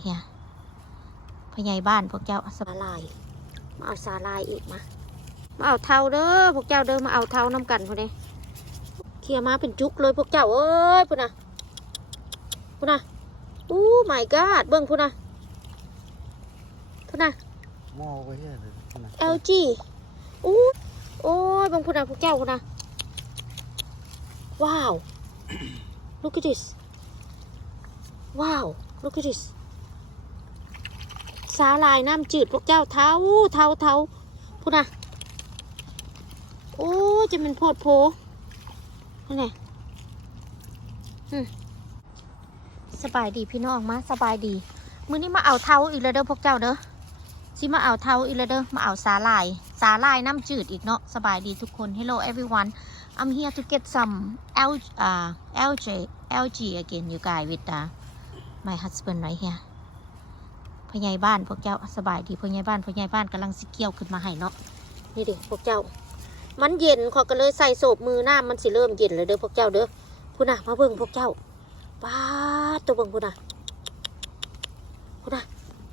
เฮียพยายบ้านพวกเจ้าสาลาย มาเอาสาลายอีกมา มาเอาเทาเด้อพวกเจ้าเด้อมาเอาเทาน้ำกันพอดีเคลียร์มาเป็นจุกเลยพวกเจ้าเอ้ยพูดนะพูดนะอู้ my god เบิ่งพูดนะพูดนะหม้อไว้เฮ้ยเลยนะ LG อู้โอ้ยเบิ่งพูดนะพวกเจ้าพูดนะว้าว look at this ว้าว look at this สาลายน้ำจืดพวกเจ้าเท้าเท้าเท้าพูดนะโอ้จะเป็นโพดโพนั่นแหละสบายดีพี่น้องมาสบายดีมื้อนี้มาเอาเท้าอีกแล้วเด้อพวกเจ้าเด้อสิมาเอาเท้าอีกแล้วเด้อมาเอาสาลาย สาลายน้ำจืดอีกเนาะสบายดีทุกคน Hello everyone I'm here to get some L uh LJ LG again you guys with uh, my husband right here พ่อใหญ่บ้านพวกเจ้าสบายดีพ่อใหญ่บ้านพ่อใหญ่บ้านกำลังสิเกี่ยวขึ้นมาให้เนาะนี่ดิพวกเจ้า มันเย็นขาก็เลยใส่โศบมือหน้ามันสิเริ่มเย็นเลยเด้อพวกเจ้าเด้อพูดนะมาเบิ่งพวกเจ้าป้าตัวเบิ่งพูดนะพูดนะ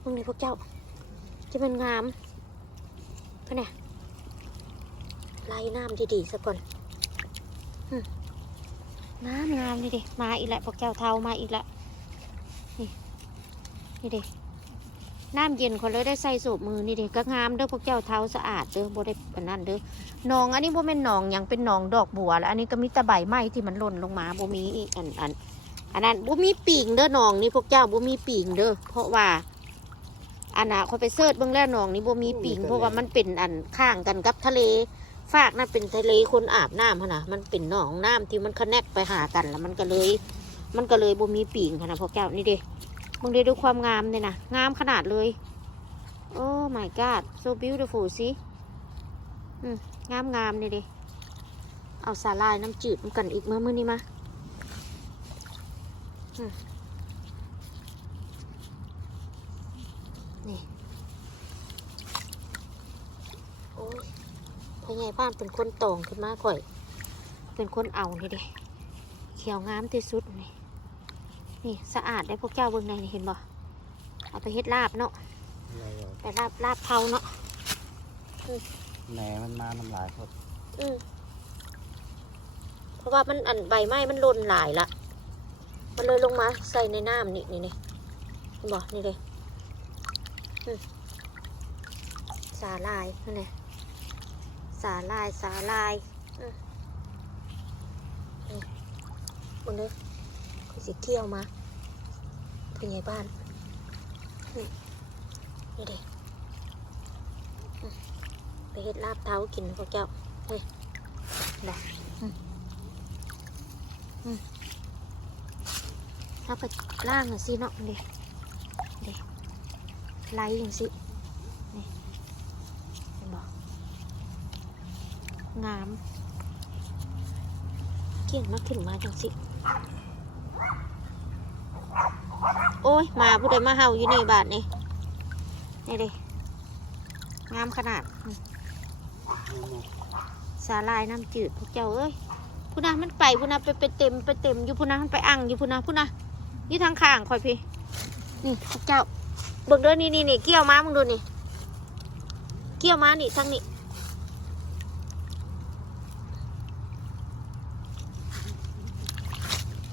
เบิ่งนี่พวกเจ้าจะเป็นงามพะเนี่ยไล่น้ำดีๆซะก่อนน้ำงามนี่ดิมาอีกแล้วพวกเจ้าเทามาอีกแล้วนี่นี่ดิ น้ำเย็นเขาเลยได้ใส่โศบมือนี่ดิก็งามเด้อพวกเจ้าเท้าสะอาดเด้อบ่ได้อันนั้นเด้อหนองอันนี้บ่แม่นหนองหยังเป็นหนองดอกบัวแล้วอันนี้ก็มีแตะใบไม้ที่มันหล่นลงมาบ่มีอีกอันอันอันนั้นบ่มีปีงเด้อหนองนี่พวกเจ้าบ่มีปีงเด้อเพราะว่าอันน่ะเขาไปเสิร์ชเบิ่งแล้วหนองนี้บ่มีปีงเพราะว่ามันเป็นอันข้างกันกับทะเลฝากนั่นเป็นทะเลคนอาบน้ำหั่นน่ะมันเป็นหนองน้ำที่มันคอนเนคไปหากันแล้วมันก็เลย มันก็เลยบ่มีปีงหั่นน่ะพวกเจ้านี่เด้ มึงด้ดูความงามเนี่ยนะงามขนาดเลย โอ้ my god so beautiful สิอืมงามงามนี่ดิเอาสาลายน้ำจืดมากันอีกมามื่อนี้มาอืมนี่โอ้ยพ่อใหญ่บ้านเป็นคนตองขึ้นมาก่อย เป็นคนเอานี่ดิเขียวงามที่สุดนี่ นี่สะอาดได้พวกเจ้าเบิ่งในนี่เห็นบ่เอาไปเฮ็ดลาบเนาะอะไรอะไปลาบลาบเผาเนาะแหนมันมาน้ำลายพดอืมเพราะว่ามันอันใบไม้มันหล่นหลายละมันเลยลงมาใส่ในน้ำนี่นี่นี่เห็นบอกนี่เลยอืมสาลายนั่นไงสาลายสาลายอืมนี่บนเลยคือ สิเที่ยวมาเป็นไงบ้าน นี่เด็ไปเฮ็ดลาบเท้ากินพวกเจ้าเฮ้ยได้อืมอืมเอาไปล่างหน่อยสิเนาะเด็เด็ไล่อย่างสินี่เห็นบอกงาม เกี่ยงมากขึ้นมาจังสิ โอ้ยมาผู้ใดมาเห่าอยู่ในบาทนี่นี่เด็งามขนาดสาลายน้ำจืดพวกเจ้าเอ้ยพูนะมันไปพูนะไปไปเต็มไปเต็มอยู่พูนะมันไปอังอยู่พูนะพูนะนี่ทางข้างคอยพี่นี่พวกเจ้าเบิ่งเด้อนี่นี่นี่เกี่ยวม้ามึงดูนี่เกี่ยวม้านี่ทางนี้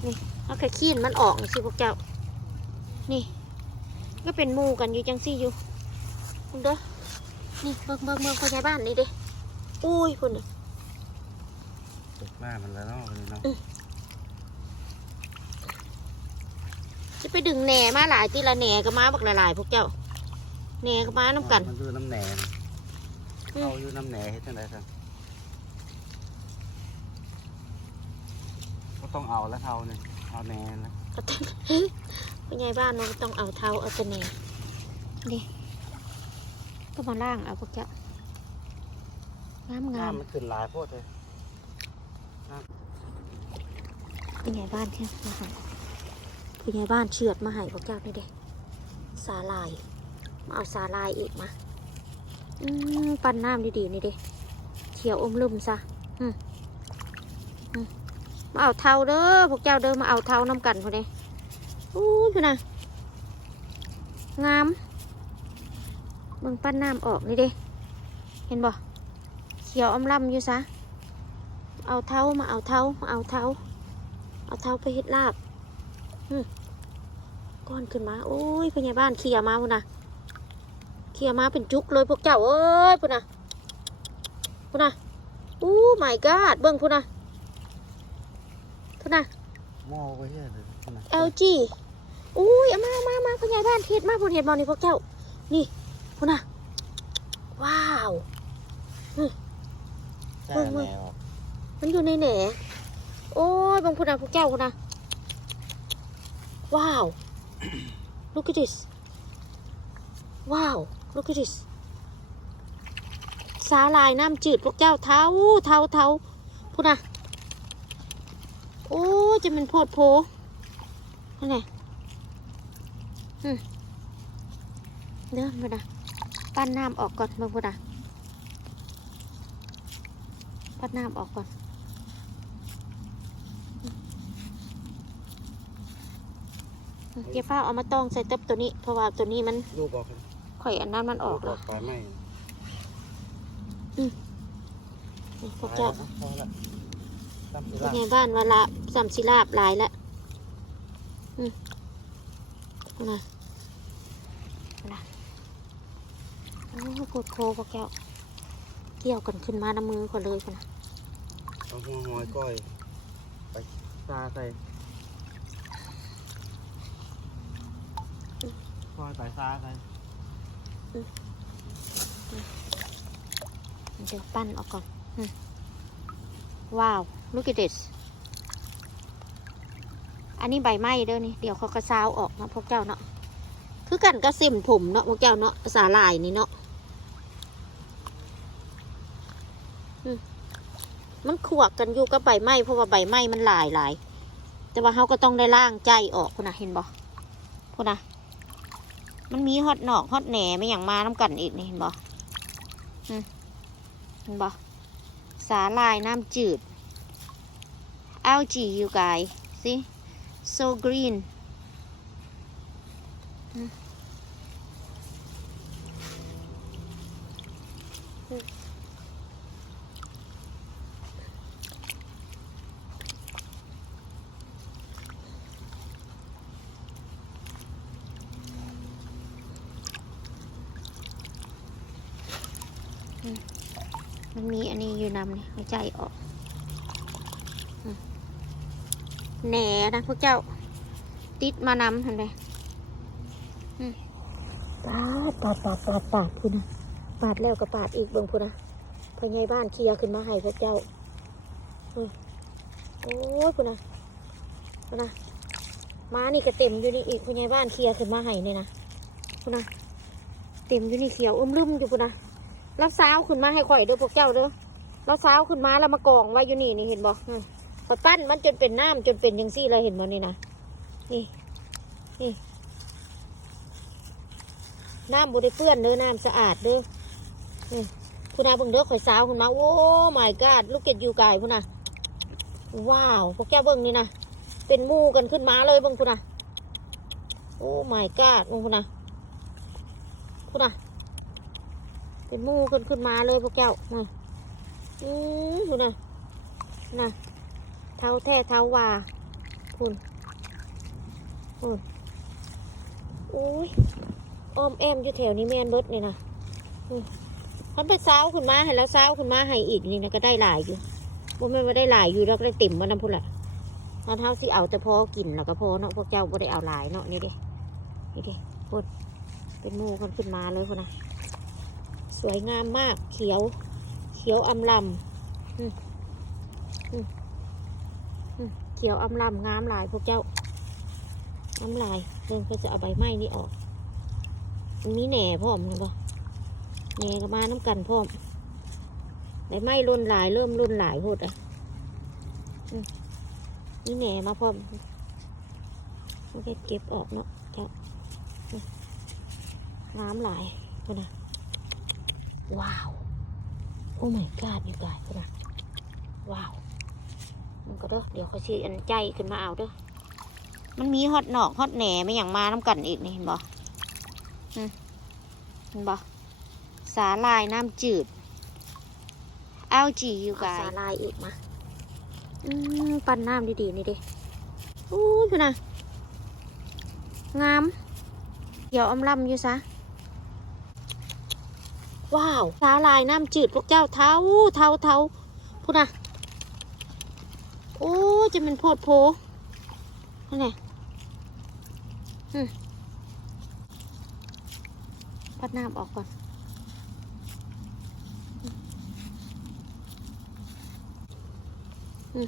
นี่เอาแค่ขี้นมันออกสิพวกเจ้า นี่ก็เป็นหมูกันอยู่จังซี่อยู่เบิ่งเด้อนี่เบิ่งเบิ่งเบิ่งคนใหญ่บ้านนี่เด้อุ้ยคุณน่ะตกหน้ามันแล้วเนาะวันนี้เนาะจะไปดึงแหน่มาหลายทีละแหน่ก็มาบักหลายๆพวกเจ้าแหน่ก็มาน้ำกันมันอยู่น้ำแหนมอืมเขาอยู่น้ำแหนเฮ็ดจังไดครับก็ต้องเอาแล้วเท่านี่เอาแหนแล้วเอาแต่พ่อใหญ่บ้านมันก็ต้องเอาเท้าเอาแต่แหน่นี่ก็มาล่างเอาพวกเจ้างามงามน้ำมันขึ้นหลายโพดเลยพ่อใหญ่บ้านเที่ยมาให้พ่อใหญ่บ้านเชือดมาให้พวกเจ้านี่เด้สาลาย มาเอาสาลายอีกมาอืมปั้นน้ำดีๆนี่เด้เขียวอมลืมซะอืมอืมมาเอาเท้าเด้อพวกเจ้าเด้อมาเอาเท้าน้ำกันพอดี อู้ยพี่นะงามเบิ่งปั้นน้ำออกนี่เด้ เห็นบ่เขียวอมลำอยู่ซะ เอาเท้ามาเอาเท้ามาเอาเท้า เอาเท้าไปเฮ็ดลาบหึก้อนขึ้นมา โอ้ยพยาบ้านเขี่ยมาพุ่นนะเขี่ยมาเป็นจุกเลยพวกเจ้าเอ้ยพุ่นนะพุ่นนะอู้ my god เบิ่งพุ่นนะพุ่นนะหม้อไว้เหี้ยเลยนะ LG อุ้ยเอามาเอามามาพยาบ้านเฮ็ดมาพุ่นเฮ็ดบ่นี่พวกเจ้า นี่พุ่นนะว้าวใช่เบิ่งเบิ่แนงวมันอยู่ในแหนโอ้ยบางพุ่นนะพวกเจ้าพุ่นนะว้าว look at this ว้าว look at this สาลายน้ำจืดพวกเจ้าเท้าเท้าเท้าพุ่นนะโอ้ยจะเป็นโพดโพนั่นไงอืม เดินพุ่นนะปั้นน้ำออกก่อนเบิ่งพุ่นนะปั้นน้ำออกก่อนอืมเก็บฟ้าเอามาตองใส่เต็บตัวนี้ เพราะว่าตัวนี้มันลูกออกกันข่อยอันนั้นมันออกลูแล้วไปไหมนี่พวกเจ้าตยแล้วพอละตามที่เป็นร่างไงบ้านเวลาสามศิลาบหลายแล้วอืมเอานะเอา นะโอ้ปวดโคพวกแก้ว เกี่ยวกันขึ้นมาน้ำมือคนเลยคนนะเอาหัวหอยก้อย ไปซาใส่ก้อยไปซาใส่เดี๋ยวปั้นออกก่อนอืมว้าว look at this อันนี้ใบไม้เด้อนี่ เดี๋ยวเขากระซาวออกเนาะพวกเจ้าเนาะ คือกันกระเส้นผมเนาะพวกเจ้าเนาะสาลายนี่เนาะมันขวกกันอยู่กับใบไม้เพราะว่าใบไม้มันหลายหลายแต่ว่าเขาก็ต้องได้ล่างใจออกคุณนะเห็นบ่คุณนะมันมีฮอตหนอกฮอตแหน่ไม่อย่างมาน้ำกันอีกนี่เห็นบ่อืมเห็นบ่สาลายน้ำจืด algae you guys see so green มั มันมีอันนี้อยู่นำนี่หายใจออกแหน่นะพวกเจ้า ติดมานำเห็นไหมอืมปาดปาดปาดปาดปาดพูดนะ ปาดแล้วก็ปาดอีกเบิ่งพูนะพอไงบ้านเคลียขึ้นมาให้พวกเจ้าโอ้ยพูนะพูนะม้านี่ก็เต็มอยู่นี่อีกพอไงบ้านเคลียขึ้นมาให้เนี่ยนะพูนะเต็มอยู่นี่เขียวอุ้มลุ่มอยู่พูนะแล้วสาวขึ้นมาให้ข่อยเด้อพวกเจ้าเด้อแล้วสาวขึ้นมาแล้วมากองไว้อยู่นี่นี่เห็นบอืมข่อยปั้นมันจนเป็นน้ำจนเป็นยังซี่เลยเห็นบ่นี่นะนี่นี่น้ำบริเปื้อนเด้อน้ำสะอาดเด้อ นี่คุณอาเบิ่งเด้อข่อยสาวขึ้นมา โอ้ my god ลูกเกดอยู่ไกลพุ่นะว้าวพวกเจ้าเบิ่งนี่นะเป็นมู่กันขึ้นมาเลยเบิ่งพุ่นะโอ้ my god เบิ่งพุ่นะพุ่นะเป็นมูขึ้นขึ้นมาเลยพวกเจ้ามาอือดูนะนะเท้าแท้เท้าว่าพุ่นพุ่นโอ้ยอ้อมแอมอยู่แถวนี้แมนเบิดนี่นะ อืมมันไปเซ้าวขึ้นมาให้แล้วเซ้าวขึ้นมาให้อีกนี่นะก็ได้หลายอยู่ว่าไม่ว่าได้หลายอยู่แล้วก็ได้เต็มมันนะพุ่นแหละตอนเท้าสิเอาแต่พอกินแล้วก็พอเนาะพวกเจ้าไ่ได้เอาหลายเนาะนี่ดินี่ดิพุ่นเป็นมูกันขึ้นมาเลยพุ่นนะสวยงามมากเขียว เขียวอำลำเขียวอำลำงามหลายพวกเจ้าน้ำลายเพิ่งก็จะเอาใบไม้นี่ออกมีแหน่พร้อมนะบ่ แหน่ก็มาน้ำกันพร้อมใบไม้รุนหลายเริ่มรุนหลายโพดอะนี่แหน่มาพร้อมมันก็เก็บออกเนาะจ้าอืมน้ำหลายคนน่ะว้าว โอ้ my god อยู่กายพุ่นนะว้าว มันก็เด้อเดี๋ยวเขาชี้อันใจขึ้นมาเอาเด้อมันมีฮอตหนอกฮอตแหน่ไม่อย่างมาน้ำกันอีกนี่เห็นบ่อืมเห็นบ่ สาลายน้ำจืด algae อยู่กับสาลายอีกมา อืมปั่นน้ำดีๆนี่ดิอู้อยู่นะงาม เดี๋ยวอำลำอยู่ซะ ว้าวสาลายน้ำจืดพวกเจ้าเท้าเท้าเท้าพูดนะโอ้จะเป็นโพดโพนั่นแหละอืมพัดน้ำออกก่อน ม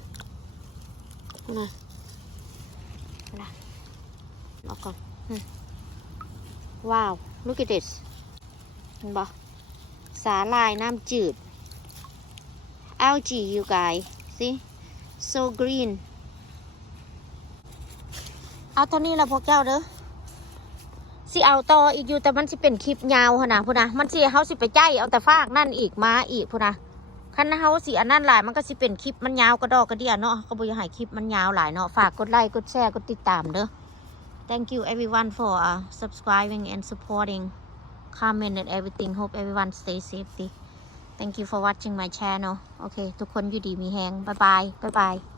พูดนะพูดนะออกก่อนว้าว look at this เห็นปะสาลายน้ำจืด algae you guys see so green เอาเท่านี้ละพวกเจ้าเด้อสิเอาต่ออีกอยู่แต่มันสิเป็นคลิปยาวขนาดพูดนะมันสิเฮาสิไปใจเอาแต่ฟากนั่นอีกมาอีกพูดนะ คันเฮาสิอันนั้นหลายมันก็สิเป็นคลิปมันยาวกระดอกกระเดียเนาะก็บ่อยากให้คลิปมันยาวหลายเนาะฝากกดไลค์กดแชร์กดติดตามเด้อ thank you everyone for uh, subscribing and supporting comment and everything. Hope everyone stay safety. Thank you for watching my channel. Okay, ทุกคนอยู่ดีมีแฮง Bye bye. Bye bye.